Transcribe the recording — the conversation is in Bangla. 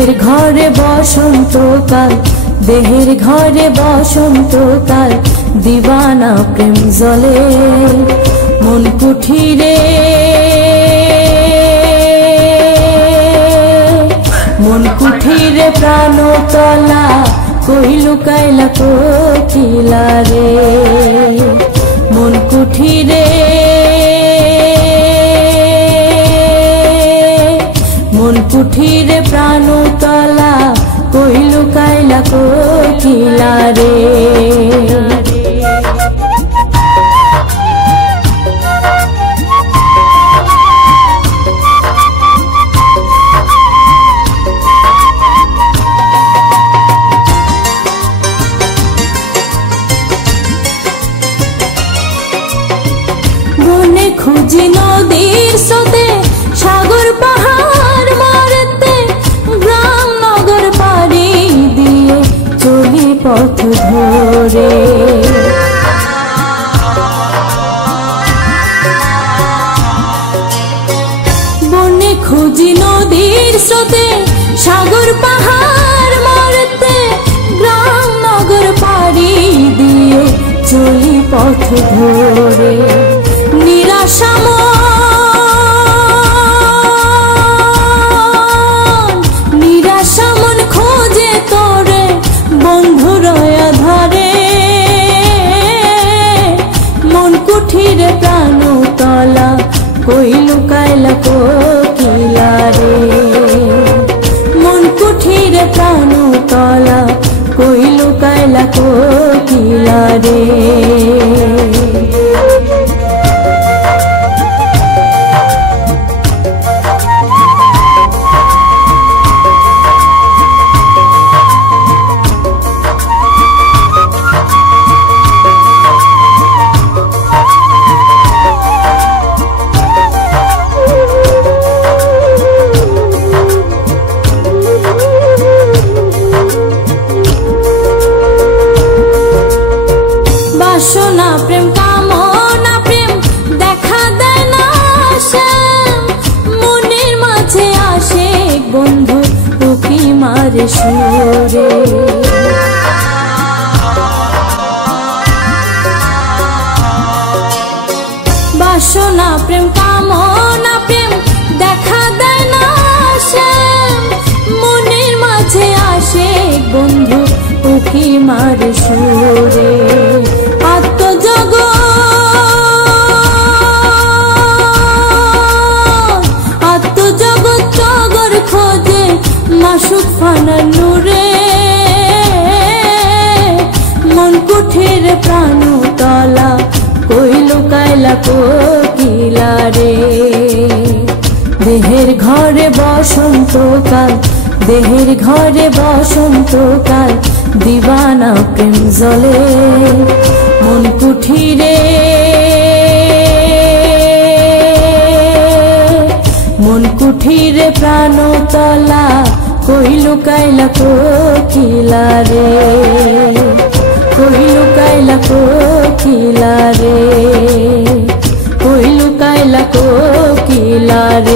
দেহের ঘরে বসন্তকাল, দেহের ঘরে বসন্তকাল, দিবানা প্রেম জলে মন কুঠিরে, মন কুঠিরে প্রাণতলা, কই লুকাইলা কোকিলা রে। মন কুঠিরে, মন কুঠিরে প্রাণতলা, কই লুকাইলা কোকিলা রে। বনে খুঁজি নদীর স্রোতে, সাগর পাহাড় মারতে, গ্রাম নগর পাড়ি দিয়ে চলি পথ ধরে। বনে খুঁজি নদীর স্রোতে, সাগর পাহাড় মারতে, গ্রাম নগর পাড়ি দিয়ে চলি পথ ধরে। নিরাশা মন খোঁজে তোরে বন্ধুর আধারে। মন কুঠিরে প্রাণতলা, কই লুকাইলা কোকিলা রে। মন কুঠিরে প্রাণতলা, কই লুকাইলা কোকিলা রে। বাসনা প্রেম কামনা প্রেম দেখা দেয় না শ্যাম, মনের মাঝে আসে বন্ধু উকি মারে সুরে। বাসনা প্রেম কামনা প্রেম দেখা দেয় না শ্যাম, মনের মাঝে আসে বন্ধু উকি মারে সুরে। আত্মজগৎ টগর খোঁজে মাসুক ফানা নূরে। মন কুঠির প্রাণতলা, কই লুকাইলা কোকিলা রে। দেহের ঘরে বসন্তকাল, দেহের ঘরে বসন্তকাল, দিবানা প্রেম জলে মন কুঠিরে। মন কুঠিরে প্রাণতলা, কই লুকাইলা কোকিলা রে। কই লুকাইলা কোকিলা রে, কই লুকাইলা কোকিলা রে।